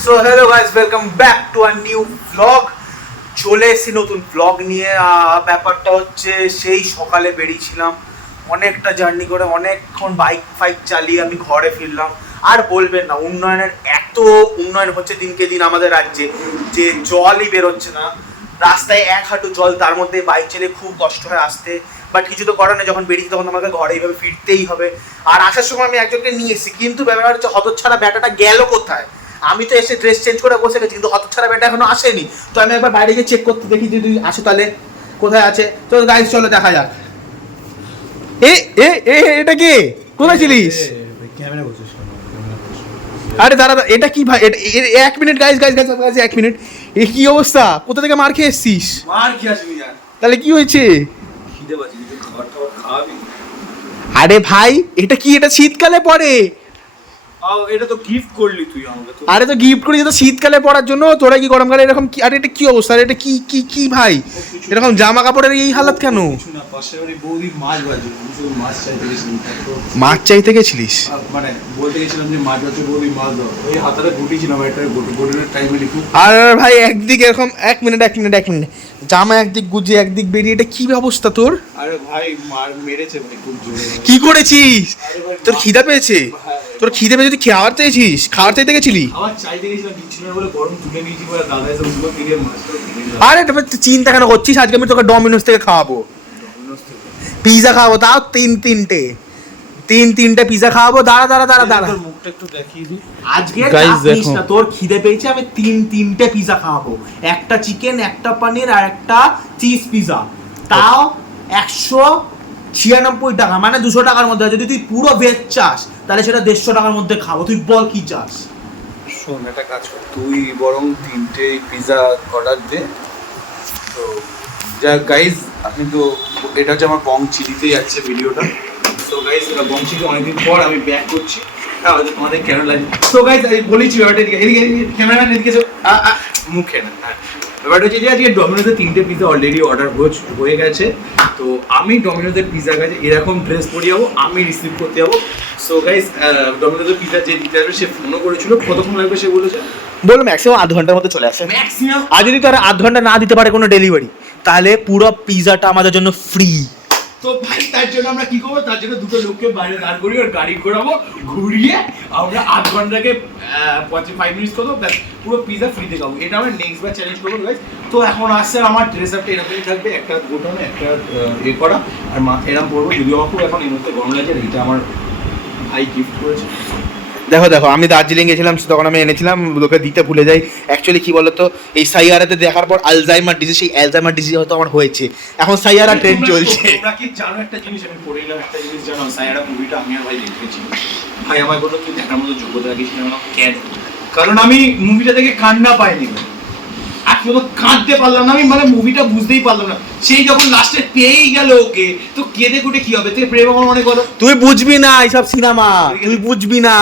So hello guys, welcome back to a new blog. চলে এসেছি নতুন ব্লগ নিয়ে। ব্যাপারটা হচ্ছে সেই সকালে বেরিয়েছিলাম, অনেকটা জার্নি করে অনেকক্ষণ বাইক ফাইক চালিয়ে আমি ঘরে ফিরলাম। আর বলবেন না, উন্নয়নের এত উন্নয়ন হচ্ছে দিনকে দিন আমাদের রাজ্যে, যে জলই বেরোচ্ছে না। রাস্তায় এক হাঁটু জল, তার মধ্যে বাইক চালিয়ে খুব কষ্ট হয় আসতে। বাট কিছু তো করার নেই, যখন বেরিয়েছি তখন আমাকে ঘরে এইভাবে ফিরতেই হবে। আর আসার সময় আমি একজনকে নিয়ে এসেছি, কিন্তু ব্যাপার হচ্ছে হতচ্ছাড়া ব্যাটাটা গেল কোথায়। আমি তো এসে ড্রেস চেঞ্জ করে বসে গেছি, কিন্তু হতচ্ছাড়া ব্যাটা এখনো আসেনি। তো আমি একবার বাইরে গিয়ে চেক করতে দেখি যদি আসে, তাহলে কোথায় আছে। তো গাইস চলো দেখা যাক। এ এ এ এটা কে? কোথায় ছিলিস? ক্যামেরা বলছিস? আরে দাঁড়া, এটা কি ভাই? এক minute guys guys guys guys, এক মিনিট। এ কি অবস্থা? কোথা থেকে মার খেয়ে এসছিস? মার কি আসবি জান? তাহলে কি হয়েছে? খিদে পাচ্ছি, কিছু খাবার টাবার খাওয়াবি? আরে ভাই, এটা কি? এটা শীতকালে পরে। এটা তো গিফট করলি তুই আমাকে তো। আরে তো গিফট করি তো শীতকালে পরার জন্য, তোরা কি গরমকালে এরকম কি? আরে এটা কি অবস্থা? আরে এটা কি কি কি ভাই? এরকম জামা কাপড়ের এই হালাত কেন? কিছু না, পাশে বাড়ি বৌদি মাছ ভাজি, আমি শুধু মাছ চাইতে গেছিলাম। মাছ চাইতে গেছিলিস? মানে বলতে গেছিলাম যে মাছ ভাজি, বৌদি মাছ দাও। ওই হাতাটা ঘুটিছিলাম, একটা গোটের টাইমে লিখু। আর ভাই একদিকে এরকম, এক মিনিট জামা একদিক গুজিয়ে একদিক বেরিয়ে, এটা কি অবস্থা তোর? আরে ভাই মার মেরেছে ভাই খুব জোরে। কি করেছিস? আরে ভাই, তোর খিদা পেয়েছে? হ্যাঁ। তোর খিদে পেয়েছে, তুই খাওয়ার চাইছিস? খাওয়ার চাইতে গেছিলি? আমার চাইতে গেছিলাম, দিচ্ছিল না বলে গরম তুলে নিয়েছি বলে দাদা এসে উঠলো থেকে মাছটা কিনে দিল। আরে তুই চিন্তা কেন করছিস? আজকে আমি তোকে ডমিনোস থেকে খাওয়াবো, পিজা খাওয়াবো, তাও তিনটে পিজা খাওয়াবো। দাঁড়া। তোর মুখটা একটু দেখিয়ে দিই। আজকে Guys, চাপ নিস দেখো। না, তোর খিদে পেয়েছে, আমি তিনটে পিজা খাওয়াবো। একটা চিকেন, একটা পনির আর একটা চিজ পিজা। তাও 196 টাকা, মানে 200 টাকার মধ্যে। যদি তুই পুরো ভেজ চাস তাহলে সেটা 150 টাকার মধ্যে খাবো। তুই বল কি চাস? শোন, একটা কাজ কর, তুই বরং 3টে পিজা অর্ডার দে। তো যা গাইজ, আপনি তো, এটা হচ্ছে আমার বং চিলিতে যাচ্ছে ভিডিওটা। তো গাইজ, এটা বং চিলি অনেকদিন পর আমি ব্যাক করছি। হ্যাঁ, হয়তো তোমাদের কেমন লাগে। তো গাইজ, বলেছি ব্যাপারটা, এদিকে ক্যামেরা এদিকে মুখে না। হ্যাঁ, ব্যাপারটা হচ্ছে যে আজকে ডমিনোজের 3টে পিজা অলরেডি অর্ডার হয়ে গেছে। তো আমি ডমিনোজের পিজা কাছে এরকম ড্রেস পরে যাবো, আমি রিসিভ করতে যাবো। সো গাইজ, ডমিনোজের পিজা যে দিতে আসবে সে ফোনও করেছিল। কতক্ষণ লাগবে সে বলেছে? বলো ম্যাক্সিমাম আধ ঘন্টার মধ্যে চলে আসে। ম্যাক্সিমাম। আর যদি তারা আধ ঘন্টা না দিতে পারে কোনো ডেলিভারি, তাহলে পুরো পিজাটা আমাদের জন্য ফ্রি। তো ভাই তার জন্য আমরা কি করবো? তার জন্য দুটো লোককে বাইরে দাঁড় করিয়ে ওর গাড়ি ঘোরাবো, ঘুরিয়ে আমরা 8 ঘন্টাকে 45 মিনিট করবো, ব্যাস পুরো পিজা ফ্রিতে খাবো। এটা আমরা নেক্সট বার চ্যালেঞ্জ করবো গাইস। তো এখন আসছে আমার ড্রেস আপটা এরকমই থাকবে, একটা গোটানো, একটা করা, আর মাথায় এরকম পরবো। যদিও আমার খুব এখন এই মুহূর্তে গরম লাগছে, এটা আমার ভাই গিফট করেছে। দেখো, আমি দার্জিলিং গেছিলাম, তখন আমি এনেছিলাম, লোকে দিতে ভুলে যাই। অ্যাকচুয়ালি কি বলতো, এই সাইয়ারাতে দেখার পর আলজাইমার ডিজিজ, সেই আলজাইমার ডিজিজ হয়তো আমার হয়েছে। এখন সাইয়ারা ট্রেন্ড চলছে। তোমরা কি জানো একটা জিনিস? আমি পড়ে এলাম একটা জিনিস, জানো সাইয়ারা মুভিটা আমি আর ভাই দেখেছি। ভাই আমার কোনো তুই দেখার মতো যোগ্যতা রাখিস না। কেন? কারণ আমি মুভিটা থেকে কান্না পাইনি, আমি তো কাঁদতে পারলাম না। আমি মানে মুভিটা বুঝতেই পারলাম না। সেই যখন লাস্টে পেয়েই গেল ওকে, তো কেঁদে কুটে কি হবে? তুই প্রেম আমার মনে করো, তুই বুঝবি না এইসব সিনেমা, তুই বুঝবি না,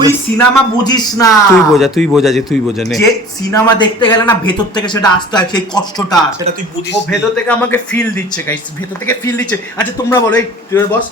তুই সিনেমা বুঝিস না। তুই বোঝা যে তুই বোঝা নে। যে সিনেমা দেখতে গেলে না ভেতর থেকে সেটা আসতে হয়, সেই কষ্টটা, সেটা তুই বুঝিস। ও ভেতর থেকে আমাকে ফিল দিচ্ছে গাইস, ভেতর থেকে ফিল দিচ্ছে। আচ্ছা তোমরা বলো, এই তুই বস,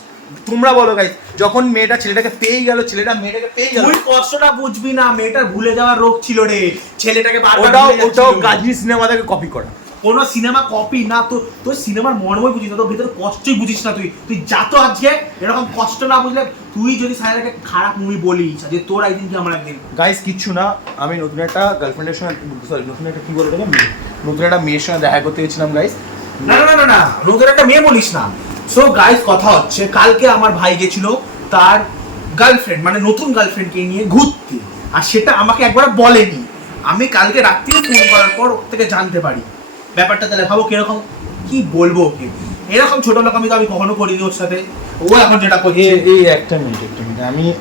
তোমরা বলো গাইস, যখন মেয়েটা ছেলেটাকে পেয়ে গেল, ছেলেটা মেয়েটাকে পেয়ে গেল, তুই কষ্টটা বুঝবি না। মেয়েটার ভুলে যাওয়ার রোগ ছিল রে, ছেলেটাকে বারবার ওটাও গাজী সিনেমা থেকে কপি করা। কোনো সিনেমা কপি না, তো তোর সিনেমার মর্মই বুঝিস না, তোর ভেতরে কষ্টই বুঝিস না। তুই যা তো আজকে এরকম কষ্ট না বুঝলে, তুই যদি সাইরাকে খারাপ মুভি বলিস যে তোর একদিন কি আমার একদিন। গাইস কিচ্ছু না, আমি নতুন একটা গার্লফ্রেন্ডের সঙ্গে, সরি নতুন একটা কি বলে ওটাকে, নতুন একটা মেয়ের সঙ্গে দেখা করতে গেছিলাম গাইস। না, নতুন একটা মেয়ে বলিস না। সো গাইস, কথা হচ্ছে কালকে আমার ভাই গেছিল তার গার্লফ্রেন্ড, মানে নতুন গার্লফ্রেন্ডকে নিয়ে ঘুরতে, আর সেটা আমাকে একবার বলেনি। আমি কালকে রাত্রি ফোন করার পর ওর থেকে জানতে পারি ব্যাপারটা। তাহলে ভাবো কিরকম, কি বলবো ওকে, এরকম ছোট লোক আমি কখনো করিনি ওর সাথে। ও এখন যেটা করছে, এই একটা মিনিট,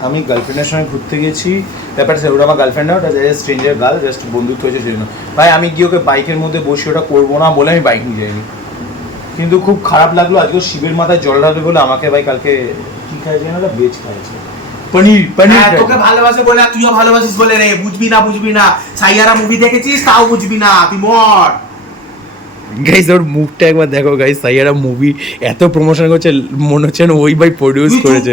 আমি গার্লফ্রেন্ডের সঙ্গে ঘুরতে গেছি। ব্যাপারটা ওটা আমার গার্লফ্রেন্ড না, ওটা স্ট্রেঞ্জার গার্ল, জাস্ট বন্ধুত্ব হয়েছে সেজন্য। ভাই আমি গিয়ে ওকে বাইকের মধ্যে বসে ওটা করবো না বলে আমি বাইক নিয়ে যাইনি, কিন্তু খুব খারাপ লাগলো। আজকে শিবের মাথায় জল ঢালবে বলে আমাকে ভাই কালকে কি খাইছে না, ভেজ খাইছে, পনির। তোকে ভালোবাসে বলে আর তুইও ভালোবাসিস বলে রে, বুঝবি না। সাইয়ারা মুভি দেখেছিস তাও বুঝবি না, তুই মর। গাইস ওর মুখটা একবার দেখো গাইস, সাইয়ারা মুভি এত প্রমোশন করছে, মনে হচ্ছে ওই ভাই প্রডিউস করেছে।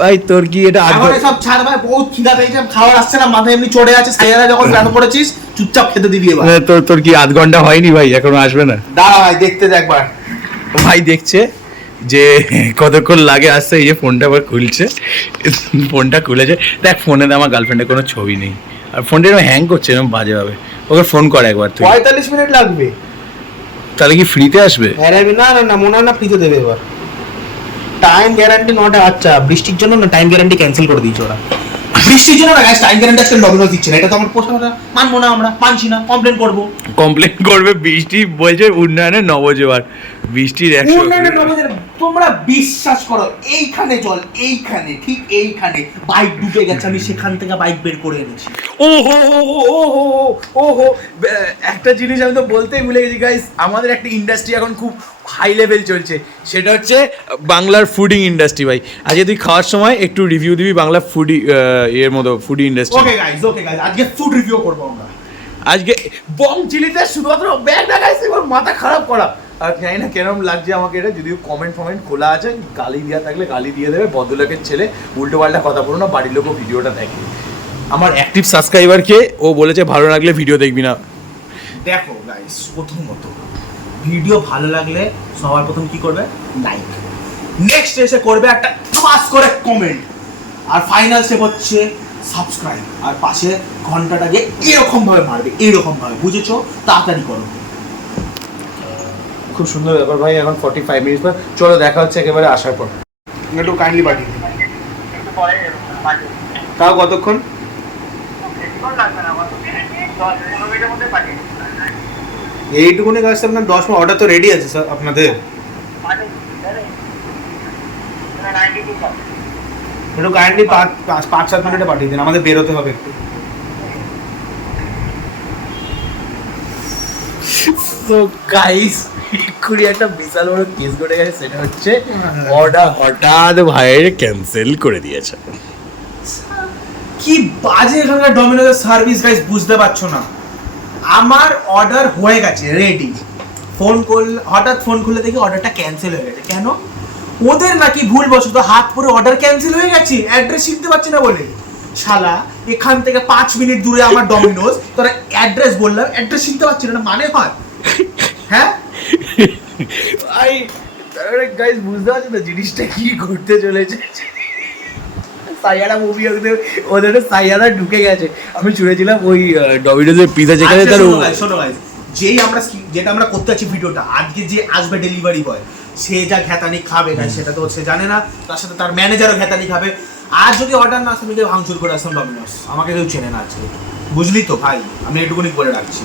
ভাই তোর কি এটা এখন সব ছাড় ভাই, বহুত খিদা পেয়েছে, খাবার আসছে না, মাথায় এমনি চড়ে আছে। সাইয়ারা যখন ব্যান পড়েছিস চুপচাপ খেতে দিবি এবার। তোর কি আধ ঘন্টা হয়নি ভাই, এখনো আসবে না? দাঁড়া ভাই, দেখতে দে একবার। ভাই দেখছে যে কতক্ষণ লাগে আসতে, এই যে ফোনটা আবার খুলছে, ফোনটা খুলেছে। দেখ ফোনে আমার গার্লফ্রেন্ডের কোনো ছবি নেই, আর ফোনটা এরকম হ্যাং করছে এরকম বাজে ভাবে। ওকে ফোন কর একবার তুই। 45 মিনিট লাগবে। তাহলে কি ফ্রিতে আসবে? না না না, মনে হয় না ফ্রিতে দেবে এবার। Time guarantee not. আচ্ছা বৃষ্টির জন্য না টাইম গ্যারান্টি ক্যান্সেল করে দিয়েছে ওরা। বৃষ্টির জন্য না গাইস, টাইম গ্যারান্টি আজকে ডমিনোজ দিচ্ছে না। এটা তো আমার পোষা কথা, মানবো না, আমরা মানছি না, কমপ্লেন করবো। কমপ্লেন করবে? বৃষ্টি বলছে উন্নয়নের নবজোয়ার, বৃষ্টির 100। তোমরা বিশ্বাস করো, এইখানে জল, এইখানে, ঠিক এইখানে বাইক ডুবে গেছে, আমি সেখান থেকে বাইক বের করে এনেছি। ওহো একটা জিনিস আমি তো বলতেই ভুলে গেছি গাইস, আমাদের একটা ইন্ডাস্ট্রি এখন খুব হাই লেভেল চলছে, সেটা হচ্ছে বাংলার ফুডিং ইন্ডাস্ট্রি। ভাই আজকে তুই খাওয়ার সময় একটু রিভিউ দিবি বাংলা ফুডি এর মতো ফুডি ইন্ডাস্ট্রি। ওকে গাইস, আজকে ফুড রিভিউ করবো আমরা। আজকে বং চিলিতে শুধুমাত্র ব্যাগ দেখাইছে, এবার মাথা খারাপ করা। আর জানি না কেরম লাগছে আমাকে এটা, যদিও কমেন্ট খোলা আছে, গালি দেওয়া থাকলে গালি দিয়ে দেবে। ভদ্রলোকের ছেলে, উল্টো পাল্টা কথা বলো না, বাড়ির লোকও ভিডিওটা দেখে। আমার অ্যাক্টিভ সাবস্ক্রাইবারকে ও বলেছে ভালো লাগলে ভিডিও দেখবি না। দেখো গাইস, প্রথমত ভিডিও ভালো লাগলে সবার প্রথম কি করবে? লাইক। নেক্সট এসে করবে একটা খাস করে কমেন্ট, আর ফাইনাল স্টেপ হচ্ছে সাবস্ক্রাইব, আর পাশে ঘন্টাটাকে এরকম ভাবে মারবে, এরকম ভাবে, বুঝেছো? তাড়াতাড়ি করো। খুব সুন্দর ব্যাপার ভাই। এখন 45 মিনিট পর চলো দেখা হচ্ছে একেবারে আসার পর। একটু কাইন্ডলি পাঠিয়ে দিন। তাও কতক্ষণ? এইটুকুনি কাজ আপনার 10 মিনিট। অর্ডার তো রেডি আছে স্যার আপনাদের। একটু কাইন্ডলি 5-7 মিনিটে পাঠিয়ে দিন, আমাদের বেরোতে হবে একটু। তো গাইস এক্ষুনি একটা বিশাল বড় কেস ঘটে গেছে, সেটা হচ্ছে অর্ডার হঠাৎ ভাইয়ের ক্যান্সেল করে দিয়েছে। কি বাজে এখানকার ডমিনোজের সার্ভিস গাইস, বুঝতে পারছো না। আমার অর্ডার হয়ে গেছে রেডি, হঠাৎ ফোন খুলে দেখি অর্ডারটা ক্যান্সেল হয়ে গেছে। কেন? ওদের নাকি ভুলবশত হাত পরে অর্ডার ক্যান্সেল হয়ে গেছে, অ্যাড্রেস চিনতে পারছি না বলে। শালা এখান থেকে 5 মিনিট দূরে আমার ডমিনোজ, তোরা অ্যাড্রেস বললাম, অ্যাড্রেস চিনতে পারছি না, মানে হয়? হ্যাঁ ভাই তাহলে গাইস বুঝতে পারছো না জিনিসটা কি ঘটতে চলেছে। সাইয়ারা মুভি ওদের সাইয়ারা ঢুকে গেছে। আমি শুনেছিলাম ওই ডমিনোজের পিজা যেখানে তার শোনো গাইস, যেটা আমরা করতে যাচ্ছি ভিডিওটা, আজকে যে আসবে ডেলিভারি বয়, সে যা ঘ্যাতানি খাবে গাইস সেটা তো সে জানে না, তার সাথে তার ম্যানেজারও ঘ্যাতানি খাবে। আর যদি অর্ডার না আসে, আমি ভাঙচুর করে আসলাম ডমিনোজ, আমাকে কেউ চেনে না আজকে, বুঝলি তো ভাই? আমি এটুকুনি বলে রাখছি।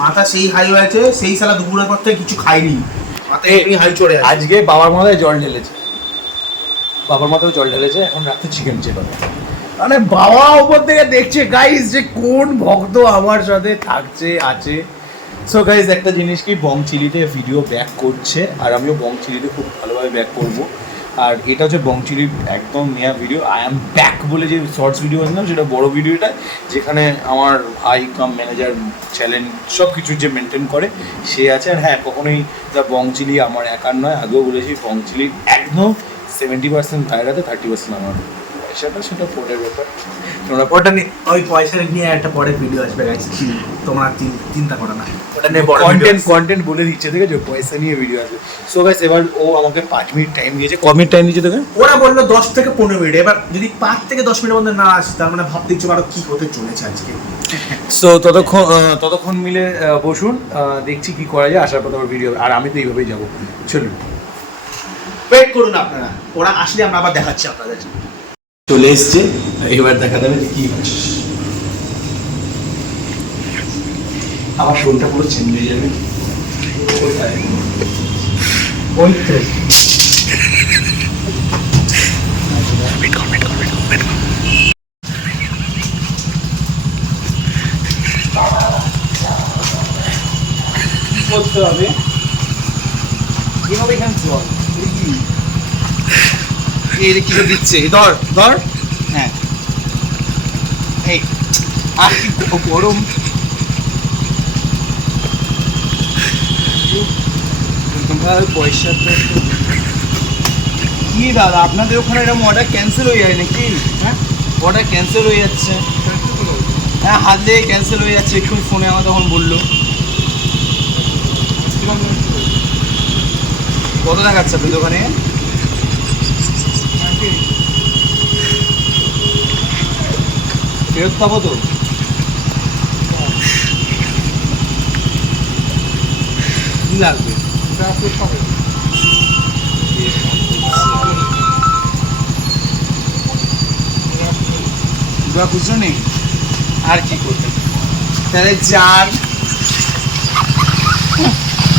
মাথা সেই হাই হয়েছে, সেই সালা দুপুরের পর থেকে কিছু খাইনি, মাথায় হাই চড়ে আছে। আজকে বাবার মাথায় জল ঢেলেছে, এখন রাতে চিকেন চেপা। মানে বাবা উপর থেকে দেখছে গাইস যে কোন ভক্ত আমার সাথে থাকছে আছে। সো গাইস একটা জিনিস কি, বং চিলিতে ভিডিও ব্যাক করছে, আর আমিও বং চিলিতে খুব ভালোভাবে ব্যাক করবো। আর এটা হচ্ছে বং চিলির একদম নেওয়া ভিডিও। আই অ্যাম ব্যাক বলে যে শর্টস ভিডিও বানালাম, সেটা বড় ভিডিওটা, যেখানে আমার ভাই কাম ম্যানেজার চ্যালেঞ্জ সব কিছু যে মেনটেন করে সে আছে। আর হ্যাঁ, কখনোই দ্য বং চিলি আমার একার নয়, আগেও বলেছি বং চিলি একদম 70% ভাইয়ের হাতে, 30% আমার। সেটা পরের ব্যাপার, তোমরা ওটা নিয়ে, ওই পয়সা নিয়ে একটা পরের ভিডিও আসবে গাইস, তোমরা চিন্তা করো না, ওটা নিয়ে বড় কন্টেন্ট বলে দিচ্ছে, ঠিক আছে? পয়সা নিয়ে ভিডিও আসবে। সো গাইস এবার ও আমাকে 5 মিনিট টাইম দিয়েছে। ক মিনিট টাইম দিয়েছে তোকে? ওরা বললো 10 থেকে 15 মিনিট। এবার যদি 5 থেকে 10 মিনিটের মধ্যে না আসে, তার মানে ভাবতে ইচ্ছে আরো কি হতে চলেছে আজকে। সো ততক্ষণ মিলে বসুন, দেখছি কি করা যায়, আসার পর আমার ভিডিও। আর আমি তো এইভাবেই যাবো, চলুন ওয়েট করুন আপনারা, ওরা আসলে আমরা আবার দেখাচ্ছি আপনাদের। চলে এসছে, এবার দেখা যাবে যে কি হচ্ছে। আমার ফোনটা পুরো চেঞ্জ হয়ে যাবে। ওই তো করতে হবে, কিভাবে এখানে জল এই কি দিচ্ছে, ধর ধর, হ্যাঁ এই আর কি গরম। তোমার পয়সা তো কি কি দাদা আপনাদের ওখানে এরকম অর্ডার ক্যান্সেল হয়ে যায় নাকি? হ্যাঁ অর্ডার ক্যান্সেল হয়ে যাচ্ছে। হ্যাঁ হাত দিয়ে ক্যান্সেল হয়ে যাচ্ছে, একটু ফোনে আমার তখন বললো। কত দেখাচ্ছে আপনার দোকানে? ফেরত পাবো তো? কি লাগবে? খুচরো নেই আর কি করতে? তাহলে 4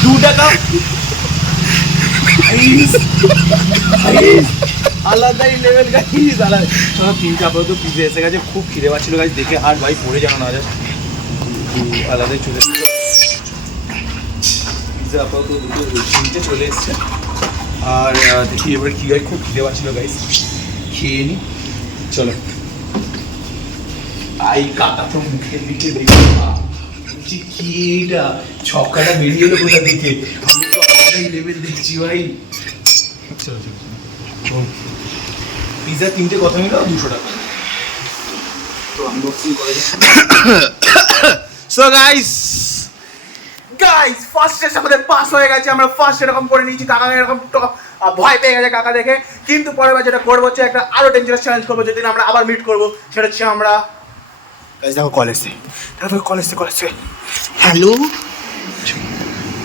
2 টাকা আলাদাই লেভেল গাইস, আলাদা। চলো 3টা আপাতত পিজা এসে গেছে, খুব খিদে পাচ্ছিল গাইস, দেখে আর ভাই পড়ে যেন না যায়, আলাদাই চলে এসছে পিজা। আপাতত 3টে চলে এসছে। আর দেখি এবার কি গাই, খুব খিদে পাচ্ছিল গাইস, খেয়ে নি। চলো আই কাকা তো মুখের দিকে দেখি কি এটা ছক্কাটা বেরিয়ে এলো কোথা থেকে, আমি তো আলাদাই লেভেল দেখছি ভাই। চলো পিজা 3টে কত নিল? 200 টাকা। তো আনবক্সিং করে সো গাইস ফার্স্ট টেস্ট আমাদের পাস হয়ে গেছে। আমরা ফার্স্ট এরকম করে নিয়েছি, কাকা এরকম ভয় পেয়ে গেছে কাকা দেখে। কিন্তু পরের বার যেটা করবো হচ্ছে একটা আরো ডেঞ্জারাস চ্যালেঞ্জ করবো, যেদিন আমরা আবার মিট করবো, সেটা হচ্ছে আমরা দেখো কলেজে হ্যালো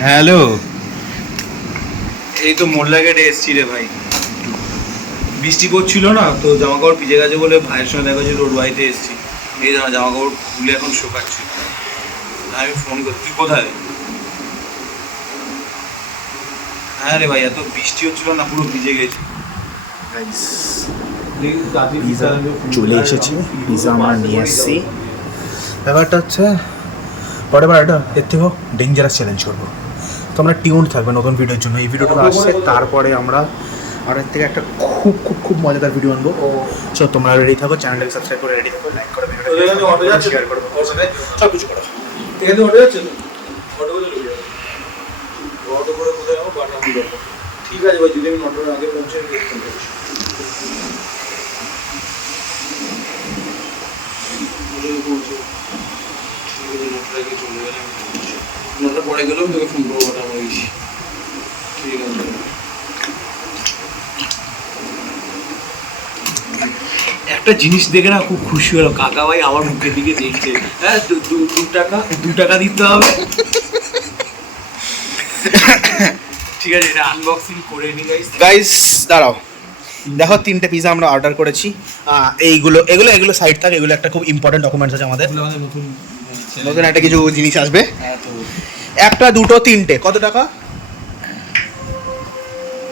হ্যালো, এই তো মোল্লা গেটে এসছি রে ভাই। বৃষ্টি পড়ছিল না তো, জামা কাপড় ভিজে গেছে বলে ভাইয়ের সঙ্গে দেখা যাচ্ছে রোড বাড়িতে এসছি। এই জামা কাপড় খুলে এখন শুকাচ্ছি। আমি ফোন করি, তুই কোথায়? হ্যাঁ রে ভাই, এত বৃষ্টি হচ্ছিল না, পুরো ভিজে গেছি। পিজা চলে এসেছে, পিজা আমরা নিয়ে এসেছি। ব্যাপারটা হচ্ছে পরের বার একটা এর থেকেও ডেঞ্জারাস চ্যালেঞ্জ করবো। তো আমরা টিউন থাকবে নতুন ভিডিওর জন্য। এই ভিডিওটা আসছে, তারপরে আমরা আর এর থেকে একটা খুব খুব খুব মজাদার ভিডিও আনবো। সো তোমরা রেডি থাকো, চ্যানেলটাকে সাবস্ক্রাইব করে রেডি থাকো, লাইক করো, ভিডিওটা শেয়ার করো, সব কিছু করো। ঠিক আছে, অটো যাচ্ছে তো? অটো করে চলে যাবো। অটো করে কোথায় যাবো? বাটাম যাবো। ঠিক আছে ভাই, যদি আমি অটোর আগে পৌঁছে দেখতে পারি। নটা পরে গেলেও তোকে ফোন করবো, বাটা আমার গেছি। ঠিক আছে। একটা জিনিস দেখে না খুব খুশি হলো, কাকা ভাই আমার মুখের দিকে দেখছে। হ্যাঁ 2 টাকা দিতে হবে। ঠিক আছে, এটা আনবক্সিং করে নি গাইস। দাঁড়াও, দেখো 3টে পিজা আমরা অর্ডার করেছি। এগুলো সাইড থাকে, এগুলো একটা খুব ইম্পর্টেন্ট ডকুমেন্টস আছে আমাদের। নতুন একটা কিছু জিনিস আসবে। একটা, দুটো, 3টে কত টাকা?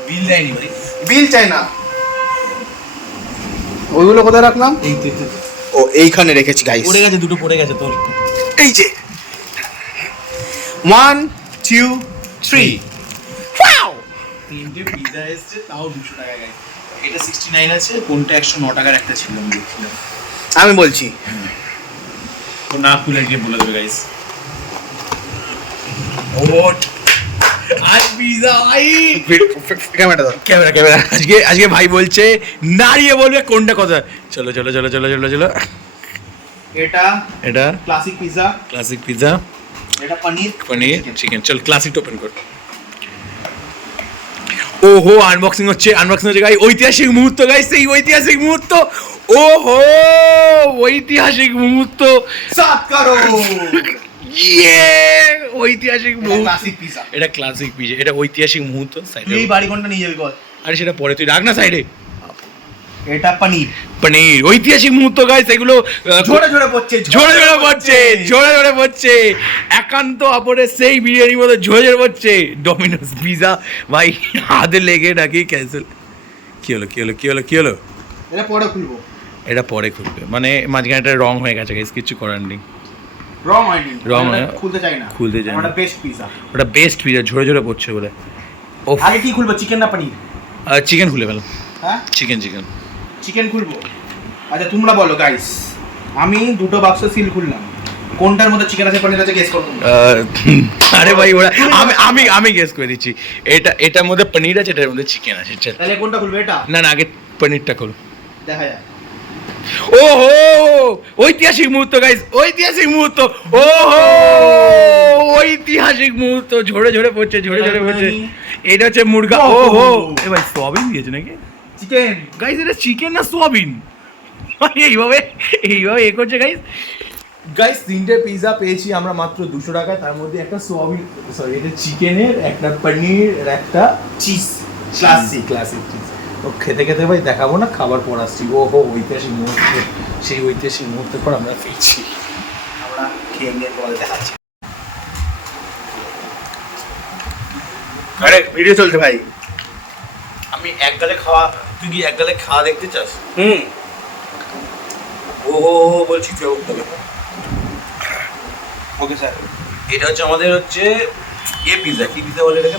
বিল দেয়নি ভাই, বিল চাই না। ওইগুলো কোথায় রাখলাম? ও এইখানে রেখেছি গাইস। পড়ে গেছে, দুটো পড়ে গেছে তোর। এই যে 1 2 3 ওয়াও, 3টে পিজা এসেছে, তাও 200 টাকা গাইস। এটা 69 আছে, কোনটা 109 টাকার একটা ছিল আমি দেখছিলাম। আমি বলছি তো না খুলে গিয়ে বলে দেবে গাইস। ওট আজ পিজা ভাই, ক্যামেরা দাও, ক্যামেরা। আজকে ভাই বলছে নাড়িয়ে বলবে কোনটা কথা। চলো চলো চলো চলো চলো চলো। এটা ক্লাসিক পিজা, এটা পনির চিকেন। চল ক্লাসিক ওপেন কর। ওহো, আনবক্সিং হচ্ছে গাইস। ঐতিহাসিক মুহূর্ত গাইস, এই ঐতিহাসিক মুহূর্ত। ওহো, ঐতিহাসিক মুহূর্ত। সাত করো। ঐতিহাসিক মুহূর্ত। এটা ক্লাসিক পিজা, এটা ঐতিহাসিক মুহূর্ত। তুই এই বাড়ি কোনটা নিয়ে যাবি বল? আরে সেটা পরে, তুই রাখ না সাইডে। এটা পনির ঐতিহাসিক মুহূর্ত গাইস, এগুলো ঝরে পড়ছে। একান্ত আপরে সেই বিরিয়ানির মতো ঝরে পড়ছে। ডমিনোস পিজা ভাই, হাতে লেগে নাকি ক্যান্সেল। কি হলো? এটা পরে খুলবে, মানে মাঝখানে একটা রং হয়ে গেছে গাইস, কিছু করার নেই। রং খুলতে চাই না। ওটা বেস্ট পিজা, ঝরে পড়ছে বলে। আগে কি খুলবো, চিকেন না পনির? চিকেন খুলে ফেলো। হ্যাঁ চিকেন খুলবো। আচ্ছা তোমরা বলো গাইস। আমি 2টো বাক্স সিল খুললাম, কোনটার মধ্যে চিকেন আছে পনির আছে গেস করুন। আরে ভাই ওরা আমি গেস করে দিচ্ছি, এটার মধ্যে পনির আছে, এটার মধ্যে চিকেন আছে। চল তাহলে কোনটা খুলবে? এটা না আগে পনিরটা করো। দেখা যাক। ওহো ঐতিহাসিক মুহূর্ত গাইস, ঐতিহাসিক মুহূর্ত। ওহো ঐতিহাসিক মুহূর্ত, ঝরে ঝরে পড়ছে। এটা হচ্ছে মুরগা। ওহো এ ভাই সোয়াবিন দিয়েছে নাকি? চিকেন গাইস এটা চিকেন না সোয়াবিন? এইভাবে এ করছে গাইস। তিনটে পিৎজা পেয়েছি আমরা মাত্র 200 টাকায়, তার মধ্যে একটা সোয়াবিন, সরি এটা চিকেনের, একটা পনির আর একটা চিজ ক্লাসিক চিজ। তো খেতে খেতে ভাই দেখাবো না, খাবার পর আসছি। ওহো ঐতিহাসিক মুহূর্ত, সেই ঐতিহাসিক মুহূর্তের পর আমরা ফিরছি। আমরা খেয়ে নিয়ে তোমাদের দেখাচ্ছি। আরে ভিডিও চলছে ভাই। আমি এক গালে খাওয়া, তুই কি এক গালে খাওয়া দেখতে চাস? ওহো বলছি তুই ওকে স্যার। এটা হচ্ছে আমাদের হচ্ছে পিৎজা, কি পিৎজা বলে এটাকে?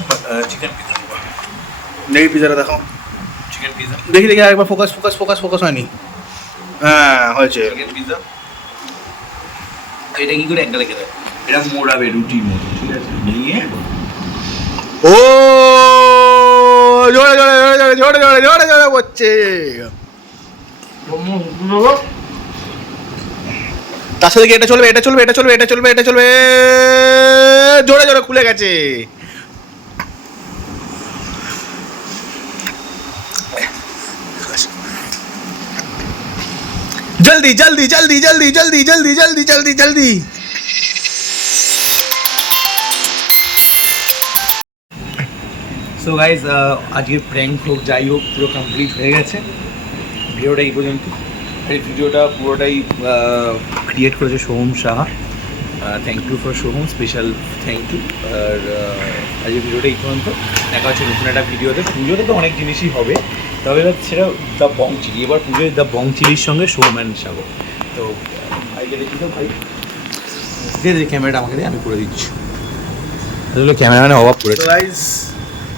Chicken pizza. দেখি পিজাটা দেখো। চিকেন পিৎজা, দেখি আরেকবার ফোকাস হয়নি। হ্যাঁ হয়েছে। Chicken pizza. এটা কি করে এক গালে খেতে? এটা মোড়াবে রুটির মতো, ঠিক আছে? নিয়ে ও জোরে পড়ছে। তার সাথে কি এটা চলবে? জোরে খুলে গেছে। জলদি। সো গাইজ আজকের প্র্যাঙ্ক হোক যাই হোক পুরো কমপ্লিট হয়ে গেছে। ভিডিওটা এই পর্যন্ত। এই ভিডিওটা পুরোটাই ক্রিয়েট করেছে Soham Saha. Thank you for Soham, special thank you. আর আজকের ভিডিওটা এই পর্যন্ত। দেখা হচ্ছে নতুন একটা ভিডিওতে। পুজোতে তো অনেক জিনিসই হবে, তবে সেটা দ্য বং চিলি। এবার পুজোয় দ্য বং চিলির সঙ্গে সোহম অ্যান্ড সাগর। তো ভাইকে দেখি তো, ভাই দিয়ে ক্যামেরাটা আমাকে দিয়ে, আমি করে দিচ্ছি। আসলে ক্যামেরাম্যানে অভাব করেছে। গাইস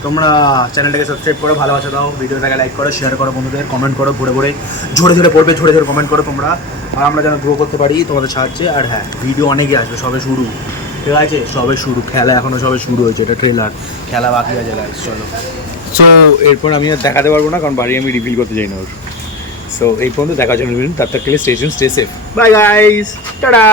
তোমরা চ্যানেলটাকে সাবস্ক্রাইব করো, ভালোবাসা দাও, ভিডিওটাকে লাইক করো, শেয়ার করো, বন্ধুদের কমেন্ট করো, ঝরে পড়বে, ঝরে কমেন্ট করো তোমরা, আর আমরা যেন গ্রো করতে পারি তোমাদের সাহায্যে। আর হ্যাঁ, ভিডিও অনেকে আসবে, সবে শুরু, ঠিক আছে? সবে শুরু, খেলা এখনও সবে শুরু হয়েছে, এটা ট্রেলার, খেলা বাকি আছে গাইস। চলো। সো এরপর আমি আর দেখাতে পারবো না, কারণ বাড়ি আমি রিভিল করতে চাই না ওর। সো এই পর্যন্ত দেখা জন্য তার থেকে station stay safe. Bye guys, tata.